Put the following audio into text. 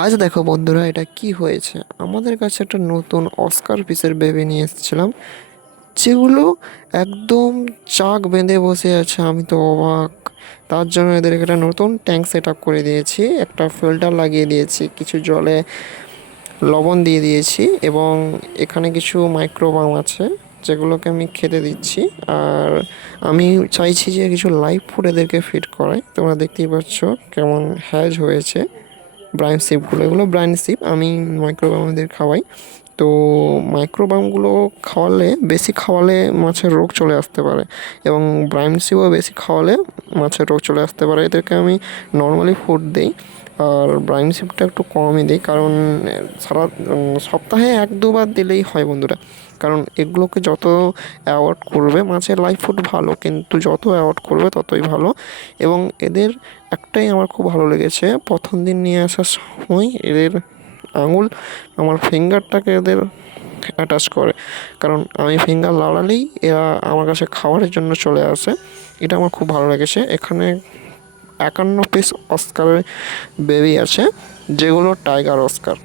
আজ দেখো বন্ধুরা, এটা কি হয়েছে। আমাদের কাছে একটা নতুন অস্কার পিসের বেবি নিয়ে এসেছিলাম, যেগুলো একদম চাক বেঁধে বসে আছে। আমি তো অবাক। তার জন্য এদেরকে একটা নতুন ট্যাঙ্ক সেট আপ করে দিয়েছি, একটা ফিল্টার লাগিয়ে দিয়েছি, কিছু জলে লবণ দিয়ে দিয়েছি, এবং এখানে কিছু মাইক্রোবাম আছে যেগুলোকে আমি খেতে দিচ্ছি। আর আমি চাইছি যে কিছু লাইভ ফুড এদেরকে ফিড করাই। তোমরা দেখতেই পাচ্ছ কেমন হ্যাজ হয়েছে ব্রাইন শিপগুলো। এগুলো ব্রাইন শিপ আমি মাইক্রোবামদের খাওয়াই। তো মাইক্রোবামগুলো খাওয়ালে, বেশি খাওয়ালে মাছের রোগ চলে আসতে পারে, এবং ব্রাইন শিপও বেশি খাওয়ালে মাছের রোগ চলে আসতে পারে। এদেরকে আমি নর্মালি ফুড দিই, আর ব্রাইন শিপটা একটু কমই দিই, কারণ সারা সপ্তাহে 1-2 বার দিলেই হয় বন্ধুরা। কারণ এগুলোকে যত অ্যাভয়েড করবে, মাছের লাইফ ফুড ভালো, কিন্তু যত অ্যাভয়েড করবে ততই ভালো। এবং এদের একটাই আমার খুব ভালো লেগেছে, প্রথম দিন নিয়ে আসার সময় এদের আঙুল আমার ফিঙ্গারটাকে এদের অ্যাটাচ করে, কারণ আমি ফিঙ্গার লাড়ালেই এরা আমার কাছে খাবারের জন্য চলে আসে। এটা আমার খুব ভালো লেগেছে। এখানে 51 পিস অস্কারের বেবি আছে, যেগুলো টাইগার অস্কার।